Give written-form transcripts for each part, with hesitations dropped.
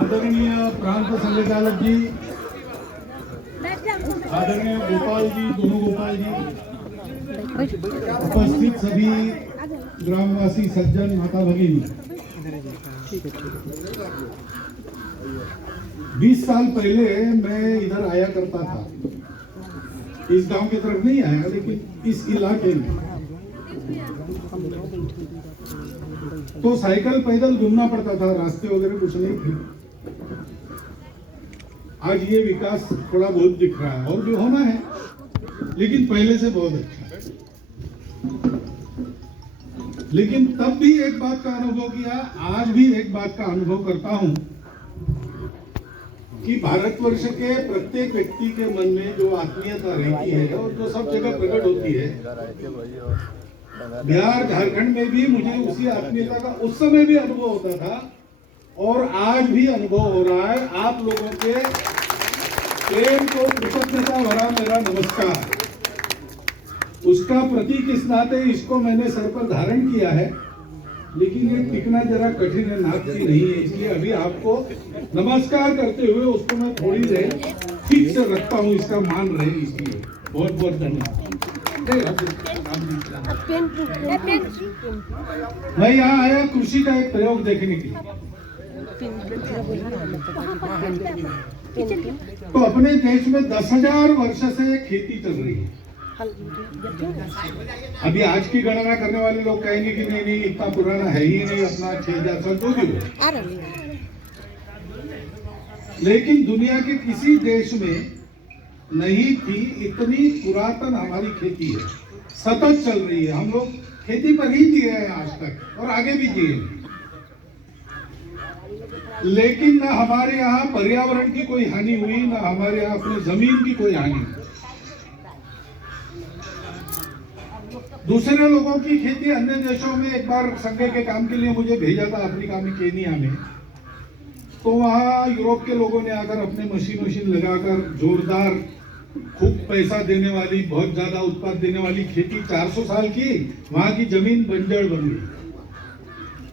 आदरणीय प्रांत संचालक जी, आदरणीय गोपाल जी, दोनों गोपाल जी, उपस्थित सभी ग्रामवासी, सज्जन, माता भगिनी, 20 साल पहले मैं इधर आया करता था। इस गांव की तरफ नहीं आया, लेकिन इस इलाके में तो साइकिल पैदल घूमना पड़ता था, रास्ते वगैरह कुछ नहीं थे। आज ये विकास थोड़ा बहुत दिख रहा है और भी होना है, लेकिन पहले से बहुत अच्छा है। लेकिन तब भी एक बात का अनुभव किया, आज भी एक बात का अनुभव करता हूं कि भारतवर्ष के प्रत्येक व्यक्ति के मन में जो आत्मीयता रहती है और जो सब जगह प्रकट होती है, बिहार झारखंड में भी मुझे उसी आत्मीयता का उस समय भी अनुभव होता था और आज भी अनुभव हो रहा है। आप लोगों के प्रेम को कृतज्ञता भरा मेरा नमस्कार। उसका प्रतीक इस नाते इसको मैंने सर पर धारण किया है, लेकिन ये टिकना जरा कठिन है, नाक की नहीं है, इसलिए अभी आपको नमस्कार करते हुए उसको मैं थोड़ी देर ठीक से रखता हूँ, इसका मान रहे, इसलिए बहुत बहुत धन्यवाद। मैं यहाँ आया कृषि का एक प्रयोग देखने के लिए। तो अपने देश में 10,000 वर्ष से खेती चल रही है। अभी आज की गणना करने वाले लोग कहेंगे कि नहीं नहीं इतना पुराना है ही नहीं, अपना 6,000 साल जो भी हो। लेकिन दुनिया के किसी देश में नहीं थी इतनी पुरातन हमारी खेती है, सतत चल रही है। हम लोग खेती पर ही जिए हैं आज तक और आगे भी जिए। लेकिन न हमारे यहाँ पर्यावरण की कोई हानि हुई, न हमारे यहाँ अपने जमीन की कोई हानि हुई। दूसरे लोगों की खेती अन्य देशों में, एक बार संघ के काम के लिए मुझे भेजा था अफ्रीका में, केनिया में, तो वहाँ यूरोप के लोगों ने आकर अपने मशीन लगाकर जोरदार खूब पैसा देने वाली, बहुत ज्यादा उत्पाद देने वाली खेती 400 साल की, वहाँ की जमीन बंजर बन गई।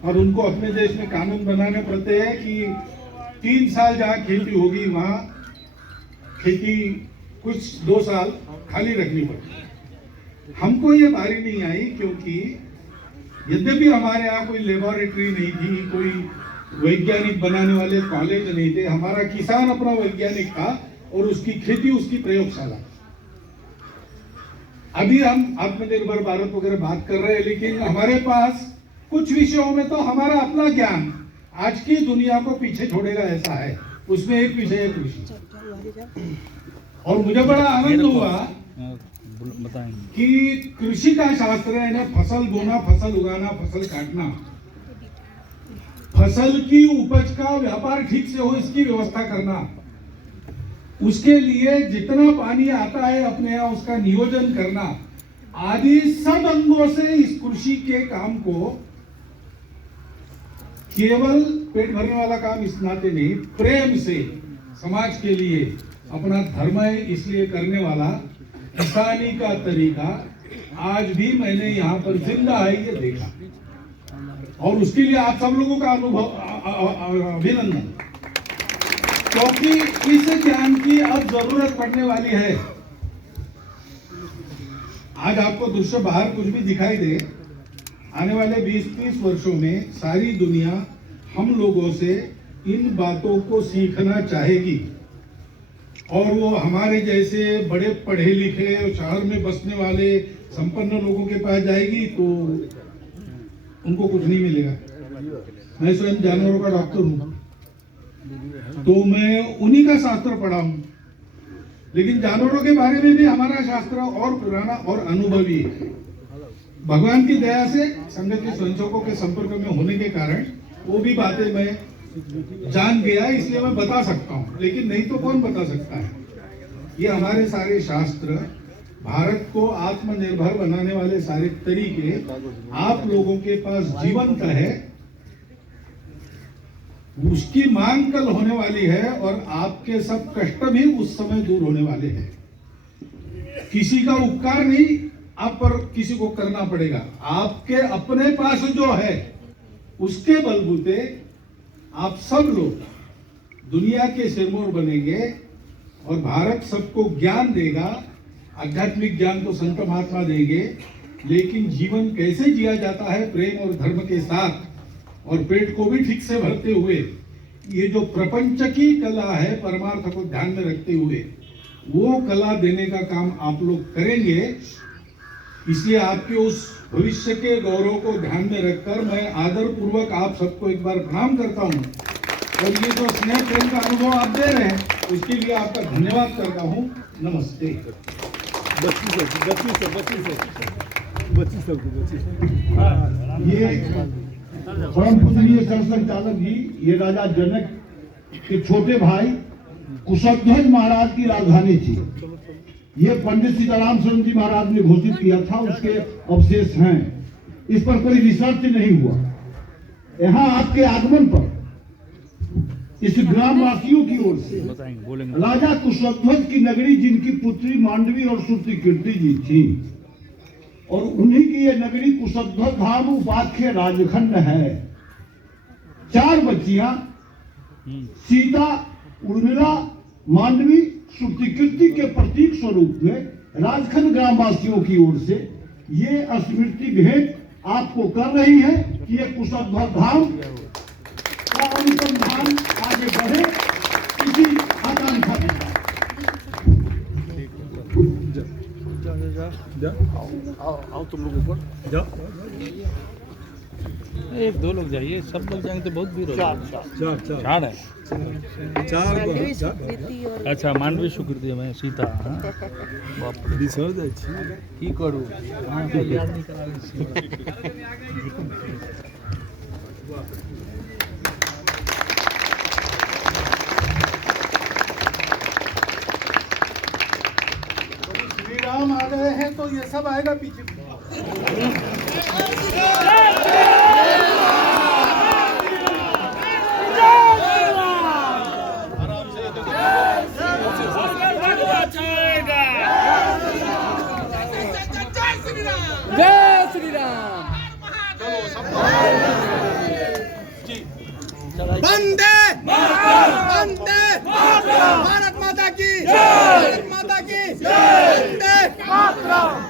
और उनको अपने देश में कानून बनाने पड़ते हैं कि 3 साल जहाँ खेती होगी वहाँ खेती कुछ 2 साल खाली रखनी पड़ती। हमको ये भारी नहीं आई, क्योंकि यद्यपि हमारे यहाँ कोई लेबोरेटरी नहीं थी, कोई वैज्ञानिक बनाने वाले कॉलेज नहीं थे, हमारा किसान अपना वैज्ञानिक था और उसकी खेती उसकी प्रयोगशाला। अभी हम आत्मनिर्भर भारत वगैरह बात कर रहे हैं, लेकिन हमारे पास कुछ विषयों में तो हमारा अपना ज्ञान आज की दुनिया को पीछे छोड़ेगा, ऐसा है। उसमें एक विषय है कृषि। और मुझे बड़ा आनंद हुआ कि कृषि का शास्त्र है ना, फसल बोना, फसल उगाना, फसल काटना, फसल की उपज का व्यापार ठीक से हो इसकी व्यवस्था करना, उसके लिए जितना पानी आता है अपने यहाँ उसका नियोजन करना, आदि सब अंगों से इस कृषि के काम को केवल पेट भरने वाला काम इस नाते नहीं, प्रेम से समाज के लिए अपना धर्म है इसलिए करने वाला किसानी का तरीका आज भी मैंने यहाँ पर जिंदा है, ये देखा। और उसके लिए आप सब लोगों का अभिनंदन, क्योंकि इस ज्ञान की अब जरूरत पड़ने वाली है। आज आपको दृश्य बाहर कुछ भी दिखाई दे, आने वाले 20-30 वर्षों में सारी दुनिया हम लोगों से इन बातों को सीखना चाहेगी। और वो हमारे जैसे बड़े पढ़े लिखे शहर में बसने वाले संपन्न लोगों के पास जाएगी तो उनको कुछ नहीं मिलेगा। मैं स्वयं जानवरों का डॉक्टर हूँ, तो मैं उन्हीं का शास्त्र पढ़ा हूँ, लेकिन जानवरों के बारे में भी हमारा शास्त्र और पुराना और अनुभवी है। भगवान की दया से संघ के स्वयंसेवकों के संपर्क में होने के कारण वो भी बातें मैं जान गया, इसलिए मैं बता सकता हूँ, लेकिन नहीं तो कौन बता सकता है। ये हमारे सारे शास्त्र, भारत को आत्मनिर्भर बनाने वाले सारे तरीके आप लोगों के पास जीवंत है, उसकी मांग कल होने वाली है और आपके सब कष्ट भी उस समय दूर होने वाले हैं। किसी का उपकार नहीं, आप पर किसी को करना पड़ेगा। आपके अपने पास जो है उसके बलबूते आप सब लोग दुनिया के सिरमौर बनेंगे और भारत सबको ज्ञान देगा। आध्यात्मिक ज्ञान तो संत महात्मा देंगे, लेकिन जीवन कैसे जिया जाता है प्रेम और धर्म के साथ और पेट को भी ठीक से भरते हुए, ये जो प्रपंच की कला है परमार्थ को ध्यान में रखते हुए, वो कला देने का काम आप लोग करेंगे। इसलिए आपके उस भविष्य के गौरव को ध्यान में रखकर मैं आदर पूर्वक आप सबको एक बार प्रणाम करता हूँ और ये जो स्नेह प्रेम का अनुभव आप दे रहे हैं उसके लिए आपका धन्यवाद करता हूँ। नमस्ते। ये परम पूजनीय संचालक जी, ये राजा जनक के छोटे भाई कुशध्वज महाराज की राजधानी थी। ये पंडित सीताराम शरण जी महाराज ने घोषित किया था, उसके अवशेष हैं। इस पर कोई रिसर्च नहीं हुआ। यहाँ आपके आगमन पर इस ग्रामवासियों की ओर से राजा कुशध्वज की नगरी, जिनकी पुत्री मांडवी और श्रुतिकीर्ति जी थी, और उन्हीं की ये नगरी कुशध्वज धाम उपाख्य राजखंड है। 4 बच्चियां सीता, उर्मिला, मांडवी, श्रुतिकीर्ति के प्रतीक स्वरूप में राजखंड ग्रामवासियों की ओर से ये स्मृति भेंट आपको कर रही है कि ये कुशध्वज धाम का अनुसंधान आगे बढ़े, इसी आकांक्षा के साथ। आओ तुम लोग ऊपर जाओ। एक दो लोग जाइए, सब लोग जाएंगे तो बहुत भीड़ होगा। चार है। अच्छा, मांडवी स्वीकृति में सीता। बाप रे, की करू याद नहीं करा। राम आ गए हैं तो ये सब आएगा पीछे। जय श्री राम। वंदे वंदे भारत माता की, भारत माता की वंदे।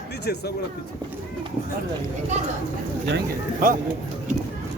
पीछे सब पीछे जाएंगे। हाँ।